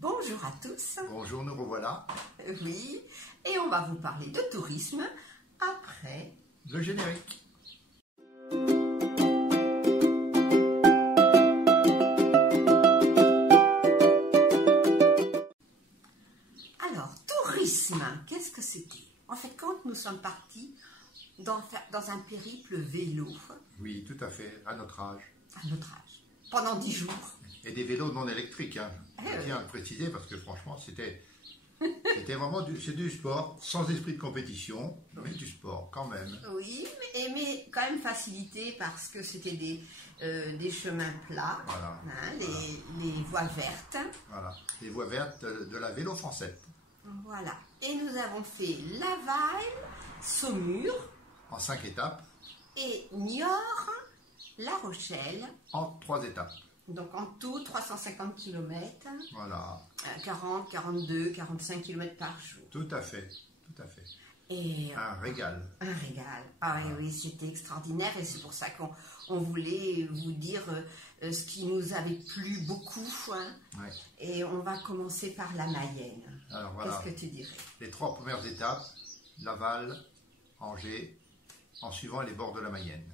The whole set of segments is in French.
Bonjour à tous. Bonjour, nous revoilà. Oui, et on va vous parler de tourisme après le générique. Alors, tourisme, qu'est-ce que c'était? En fait, quand nous sommes partis dans un périple vélo. Oui, tout à fait, à notre âge. À notre âge, pendant 10 jours. Et des vélos non électriques, hein. Je tiens à le préciser parce que franchement, c'était vraiment du sport, sans esprit de compétition, mais du sport quand même. Oui, mais quand même facilité parce que c'était des chemins plats, Voilà, hein, les voies vertes. Voilà, les voies vertes de la vélo française. Voilà, et nous avons fait Laval, Saumur, En 5 étapes. Et Niort, La Rochelle. En 3 étapes. Donc en tout, 350 km, Voilà. 40, 42, 45 km par jour. Tout à fait, tout à fait. Et un régal. Un régal. Ah oui, oui, c'était extraordinaire et c'est pour ça qu'on voulait vous dire ce qui nous avait plu beaucoup. Hein. Ouais. Et on va commencer par la Mayenne. Alors voilà. Qu'est-ce que tu dirais? Les 3 premières étapes, Laval, Angers, en suivant les bords de la Mayenne.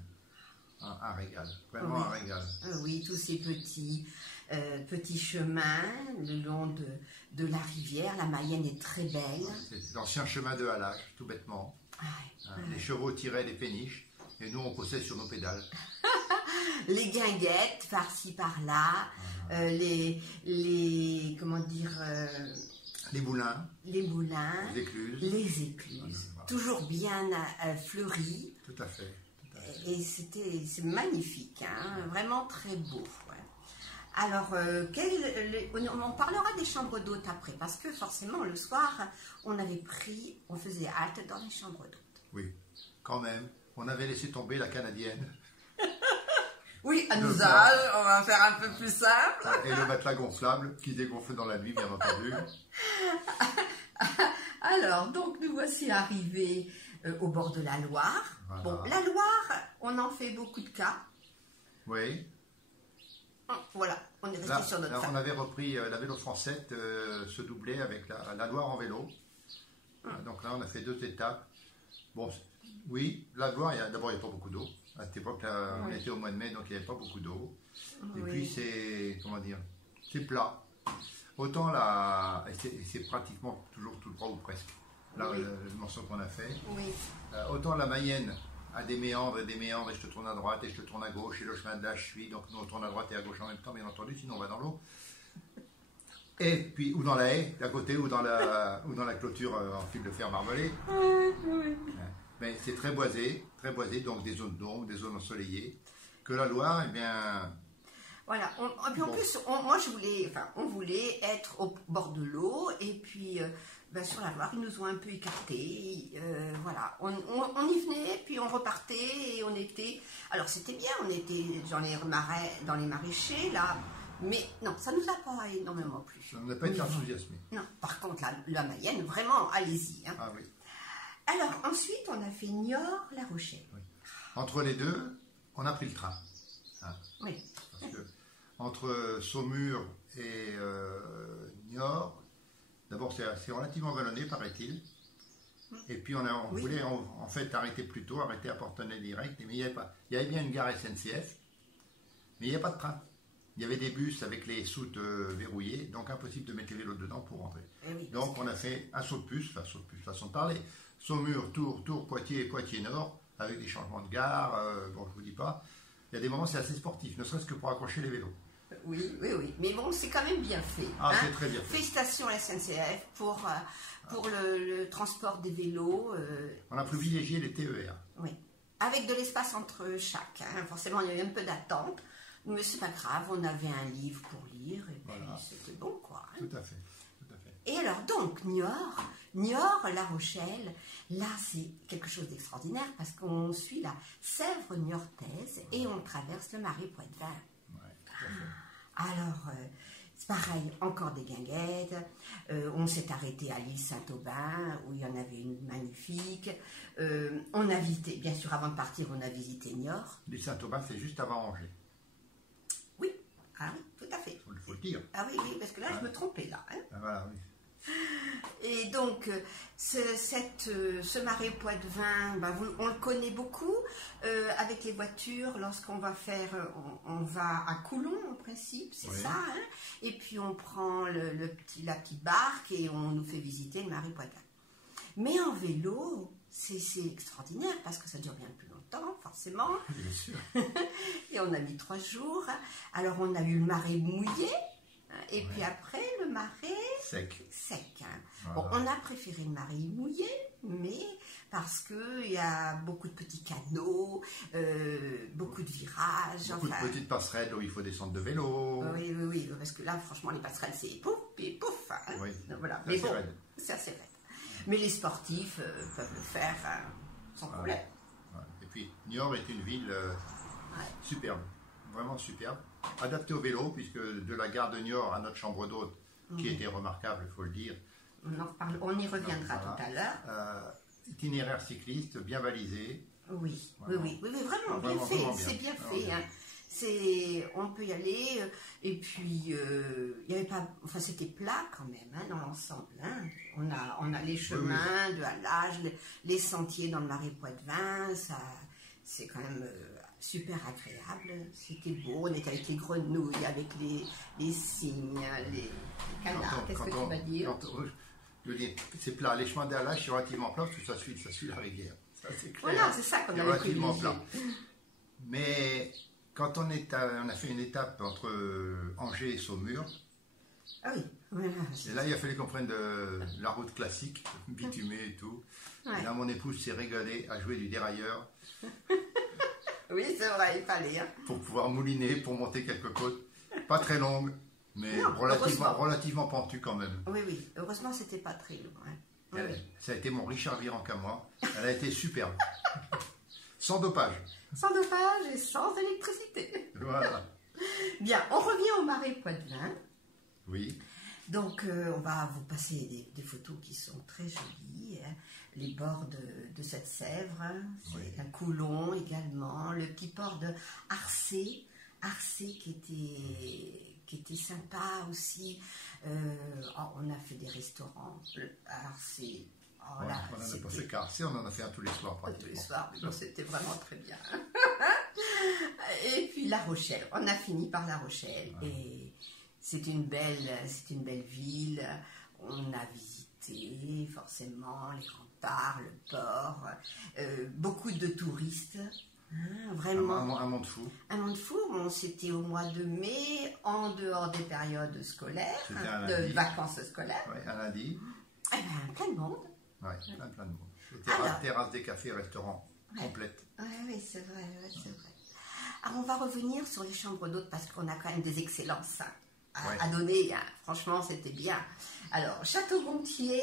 Un régal, vraiment oui. Un régal. Oui, tous ces petits chemins le long de la rivière. La Mayenne est très belle. C'est l'ancien chemin de halage, tout bêtement. Les chevaux tiraient les péniches et nous on poussait sur nos pédales. Les guinguettes par-ci par-là, comment dire, les moulins, les écluses, voilà. Toujours bien fleuries. Tout à fait. Et c'est magnifique, hein, vraiment très beau. Ouais. Alors, on parlera des chambres d'hôtes après, parce que forcément, le soir, on faisait halte dans les chambres d'hôtes. Oui, quand même, on avait laissé tomber la canadienne. Oui, à Nouzal, on va faire un peu plus simple. Et le matelas gonflable qui dégonfle dans la nuit, bien entendu. Alors, donc, nous voici arrivés au bord de la Loire. Voilà. Bon, la Loire, on en fait beaucoup de cas. Oui. Voilà, on est resté sur notre on avait repris la vélo française se doubler avec la Loire en vélo. Donc là, on a fait 2 étapes. Bon, oui, la Loire, d'abord, il n'y a pas beaucoup d'eau. À cette époque-là, on était au mois de mai, donc il n'y avait pas beaucoup d'eau. Et puis, c'est plat. Autant là, c'est pratiquement toujours tout droit ou presque. Là, le morceau qu'on a fait. Oui. Autant la Mayenne a des méandres, et je te tourne à droite et je te tourne à gauche, et le chemin de là, je suis, donc nous on tourne à droite et à gauche en même temps, bien entendu, sinon on va dans l'eau. Et puis, ou dans la haie, d'à côté, ou dans la clôture en fil de fer marmelé. Mais c'est très boisé, donc des zones d'ombre, des zones ensoleillées. Que la Loire, eh bien... Voilà, en plus, on voulait être au bord de l'eau, et puis sur la Loire, ils nous ont un peu écartés, voilà, on y venait, puis on repartait, et on était, alors c'était bien, on était dans les maraîchers, là, mais non, ça nous a pas énormément plu. Ça n'a pas été enthousiasmé. Non, par contre, la Mayenne, vraiment, allez-y. Hein. Ah oui. Alors, ensuite, on a fait Niort, La Rochelle. Oui. Entre les deux, on a pris le train. Hein. Oui. Parce que entre Saumur et Niort, d'abord c'est relativement vallonné, paraît-il. Et puis on voulait en fait arrêter plus tôt, arrêter à Portenay direct, mais il y avait bien une gare SNCF, mais il n'y a pas de train. Il y avait des bus avec les soutes verrouillées, donc impossible de mettre les vélos dedans pour rentrer. Oui, donc on a fait un saut de puce, façon de parler, Saumur, Tours, Poitiers, Poitiers-Nord, avec des changements de gare, bon je ne vous dis pas. Il y a des moments c'est assez sportif, ne serait-ce que pour accrocher les vélos. Oui, mais bon, c'est quand même bien fait. Ah, c'est très bien fait. Félicitations à la SNCF pour le transport des vélos. On a privilégié les TER. Oui, avec de l'espace entre chaque. Hein. Forcément, il y avait un peu d'attente, mais c'est pas grave, on avait un livre pour lire, et puis c'était bon, quoi. Hein. Tout à fait. Et alors, donc, Niort, La Rochelle, là, c'est quelque chose d'extraordinaire, parce qu'on suit la Sèvre niortaise, et on traverse le Marais Poitevin. Alors, c'est pareil, encore des guinguettes. On s'est arrêté à l'île Saint-Aubin, où il y en avait une magnifique. On a visité, bien sûr, avant de partir, on a visité Niort. L'île Saint-Aubin, c'est juste avant Angers. Oui, tout à fait. Il faut le dire. Ah oui, oui, parce que là, je me trompais là. Hein. Ah, voilà, oui. Et donc, ce marais Poitevin, ben, on le connaît beaucoup avec les voitures. Lorsqu'on va faire, on va à Coulon en principe, c'est Oui. ça. Hein, et puis on prend la petite barque et on nous fait visiter le marais Poitevin. Mais en vélo, c'est extraordinaire parce que ça dure bien plus longtemps, forcément. Bien sûr. Et on a mis 3 jours. Alors on a eu le marais mouillé. Et puis après, le marais Sec. sec. Hein. Voilà. Bon, on a préféré le marais mouillé, mais parce qu'il y a beaucoup de petits canaux, beaucoup de virages. Beaucoup de petites passerelles où il faut descendre de vélo. Oui, oui, oui, parce que là, franchement, les passerelles, c'est pouf, et pouf. Hein. Oui. Donc, voilà. C'est Mais assez bon, raide. c'est assez raide. Mais les sportifs peuvent le faire sans problème. Ouais. Et puis, Niort est une ville superbe, vraiment superbe, adaptée au vélo, puisque de la gare de Niort à notre chambre d'hôte, qui était remarquable, il faut le dire. On y reviendra Voilà. tout à l'heure. Itinéraire cycliste, bien balisé. Oui, Vraiment. oui, vraiment, bien Vraiment, fait, vraiment bien. c'est bien Vraiment fait. bien. Hein. On peut y aller, et puis il y avait pas, enfin c'était plat quand même hein, dans l'ensemble. Hein. On a les chemins de halage, les sentiers dans le marais Poitevin, ça, c'est quand même super agréable. C'était beau, on était avec les grenouilles, avec les cygnes, les canards. Qu'est-ce que tu vas dire? Je veux dire, c'est plat. Les chemins d'halage, c'est relativement plat, parce que ça suit la rivière. Ça, c'est clair. Voilà, c'est ça qu'on C'est avait relativement privilégié. plat. Mais quand on a fait une étape entre Angers et Saumur, Ah oui, voilà. et là il a fallu qu'on prenne de la route classique, bitumée et tout. Ouais. Et là mon épouse s'est régalée à jouer du dérailleur Oui, c'est vrai, il fallait. Hein. pour pouvoir mouliner, pour monter quelques côtes. Pas très longues, mais Non, heureusement. relativement pentues quand même. Oui, oui, heureusement c'était pas très lourd. Hein. Oui, oui. Ça a été mon Richard Virenque à moi. Elle a été superbe. Sans dopage. Sans dopage et sans électricité. Voilà. Bien, on revient au marais Poitevin. Oui. Donc, on va vous passer des photos qui sont très jolies. Hein. Les bords de cette Sèvre, c'est Oui. un Coulon également, le petit port de Arcé qui était sympa aussi. On a fait des restaurants à Arcé. Oh, Ouais, là, on en a c'était- pas fait qu'Arcé, on en a fait un tous les soirs tous les pratiquement. soirs, mais bon, c'était vraiment très bien. Et puis La Rochelle, on a fini par La Rochelle et c'est une belle ville. On a visité forcément les remparts, le port, beaucoup de touristes. Hein, vraiment, Un monde fou. un monde fou. Bon, c'était au mois de mai, en dehors des périodes scolaires, C'était un de lundi. vacances scolaires. Ouais, un lundi. Eh ben, plein de monde. Ouais, plein de monde. Les Alors. terrasses des cafés, restaurants Ouais. complètes. Oui, c'est vrai, ouais, c'est vrai. Alors, on va revenir sur les chambres d'hôtes parce qu'on a quand même des excellences à donner. Hein. Franchement, c'était bien. Alors, Château-Gontier,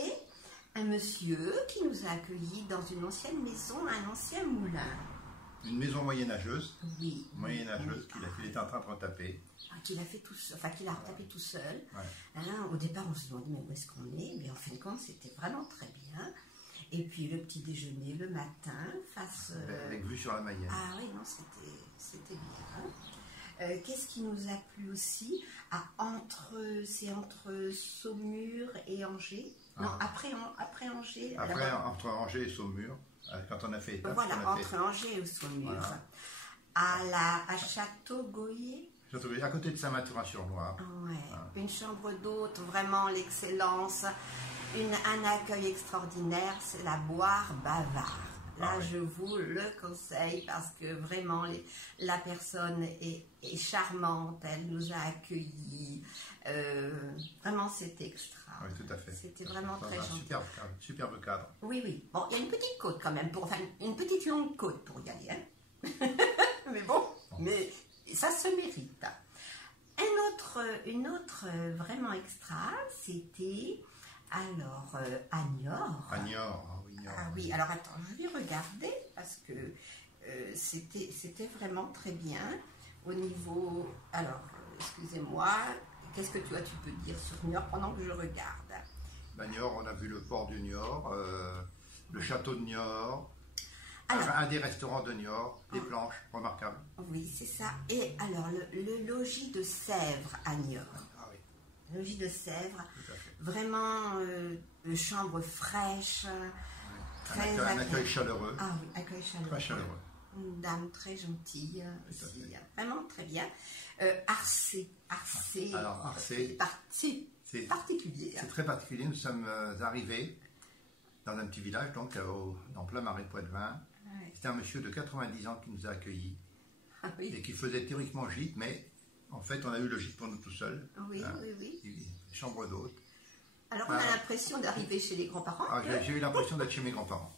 un monsieur qui nous a accueillis dans une ancienne maison, un ancien moulin. Une maison moyenâgeuse. Oui. Moyenâgeuse qu'il était en train de retaper. Qu'il a fait tout seul, enfin qu'il a retapé tout seul. Ouais. Hein, au départ, on se demandait mais où est-ce qu'on est, mais en fin de compte, c'était vraiment très bien. Et puis le petit déjeuner le matin, face. Avec vue sur la Mayenne. Ah oui, non, c'était bien. Qu'est-ce qui nous a plu aussi? C'est entre Saumur et Angers. Non, après Angers. Après, entre Angers et Saumur, quand on a fait étape, Voilà, on a fait entre Angers et Saumur. Voilà. À Château-Goyer. à côté de Saint-Mathurin-sur-Loire. Ouais, une chambre d'hôte, vraiment l'excellence, un accueil extraordinaire, c'est la Boire Bavard. Là, je vous le conseille parce que vraiment, la personne est charmante, elle nous a accueillis. Vraiment, c'était extra. Oui, tout à fait. C'était vraiment très gentil. Superbe cadre. Oui, oui. Bon, il y a une petite côte quand même, une petite longue côte pour y aller. Hein. Mais bon, mais ça se mérite. Une autre vraiment extra, c'était alors à Niort. À Niort, oui, Niort. Ah oui, alors attends, je vais regarder parce que c'était vraiment très bien au niveau. Alors, excusez-moi, qu'est-ce que tu peux dire sur Niort pendant que je regarde? Niort, on a vu le port du Niort, le château de Niort. Alors, un des restaurants de Niort, des planches remarquables. Oui, c'est ça. Et alors, le logis de Sèvres à Niort. Ah oui. logis de Sèvres. Tout à fait. Vraiment, chambre fraîche, très Un agréable. accueil chaleureux, Ah oui, accueil chaleureux. très chaleureux. Une dame très gentille Tout à aussi, fait. vraiment très bien. Arcé, Alors, Arcé, c'est c'est particulier. c'est très particulier. Nous sommes arrivés dans un petit village, donc en plein marais de Poitevin. Ouais. C'était un monsieur de 90 ans qui nous a accueillis Ah oui, et qui faisait théoriquement gîte, mais en fait, on a eu le gîte pour nous tout seuls. oui, Hein, oui, oui. Chambre d'hôte. Alors on a l'impression d'arriver chez les grands-parents, Ah, j'ai eu l'impression d'être chez mes grands-parents.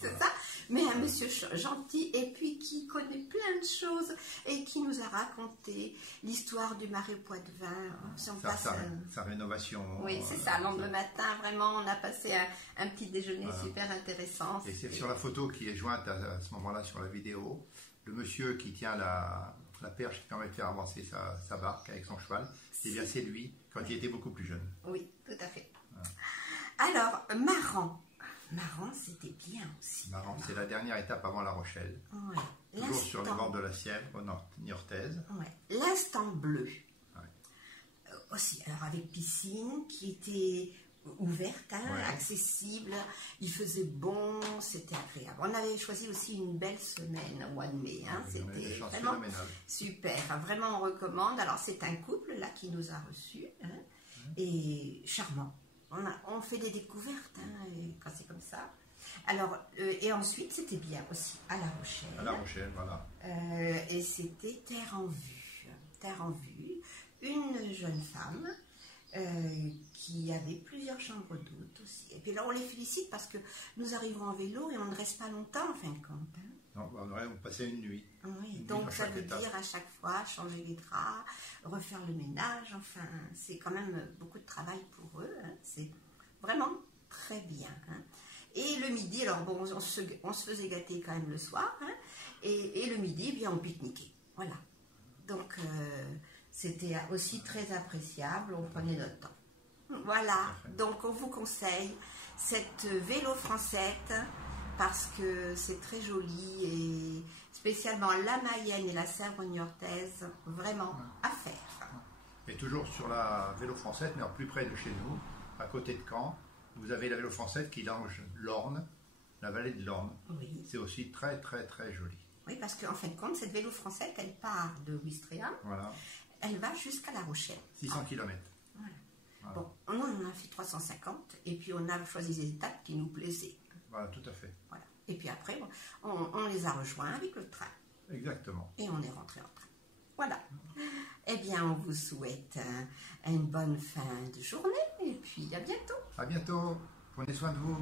c'est ça, mais un monsieur gentil et puis qui connaît plein de choses et qui nous a raconté l'histoire du marais Poitevin. Si on passe, Sa rénovation. oui, c'est ça, le lendemain matin, vraiment, on a passé un petit déjeuner super intéressant. Et c'est sur la photo qui est jointe à ce moment-là sur la vidéo, le monsieur qui tient la perche qui permet de faire avancer sa barque avec son cheval, c'est lui quand il était beaucoup plus jeune. Oui, tout à fait. Alors, Maran. Maran, c'était bien aussi. Marrant, c'est la dernière étape avant La Rochelle. Ouais. Toujours sur les bords de la Sièvre, au Niortaise. Ouais. L'instant bleu. Ouais. Aussi, alors avec piscine qui était ouverte, hein, Ouais. accessible, il faisait bon, c'était agréable. On avait choisi aussi une belle semaine au mois de mai, hein, On a c'était des chances vraiment phénoménales. super, vraiment on recommande. Alors c'est un couple là qui nous a reçus, hein, et charmant. On fait des découvertes hein, et quand c'est comme ça. Alors, et ensuite c'était bien aussi à La Rochelle. À La Rochelle, voilà. Et c'était Terre en vue. Terre en vue, une jeune femme qui avait plusieurs chambres d'hôtes aussi. Et puis là, on les félicite parce que nous arrivons en vélo et on ne reste pas longtemps en fin de compte. Hein. Non, on passait une nuit. Oui, Une donc nuit à ça chaque veut étape. dire à chaque fois changer les draps, refaire le ménage, enfin, c'est quand même beaucoup de travail pour eux. Hein. C'est vraiment très bien. Hein. Et le midi, alors bon, on se faisait gâter quand même le soir, hein, et le midi, eh bien, on pique-niquait. Voilà. Donc, c'était aussi très appréciable, on prenait notre temps. Voilà, donc on vous conseille cette vélo française parce que c'est très joli et spécialement la Mayenne et la Sèvre niortaise, vraiment à faire. Et toujours sur la vélo française, mais en plus près de chez nous, à côté de Caen, vous avez la vélo française qui longe l'Orne, la vallée de l'Orne. Oui. C'est aussi très très très joli. Oui, parce qu'en fin de compte, cette vélo française, elle part de Ouistreham, Voilà, elle va jusqu'à La Rochelle. 600 km. Voilà. Voilà. Bon, nous, on en a fait 350 et puis on a choisi des étapes qui nous plaisaient. Voilà, tout à fait. Voilà. Et puis après, on les a rejoints avec le train Exactement. et on est rentré en train. Voilà. Eh bien, on vous souhaite une bonne fin de journée et puis à bientôt. À bientôt. Prenez soin de vous.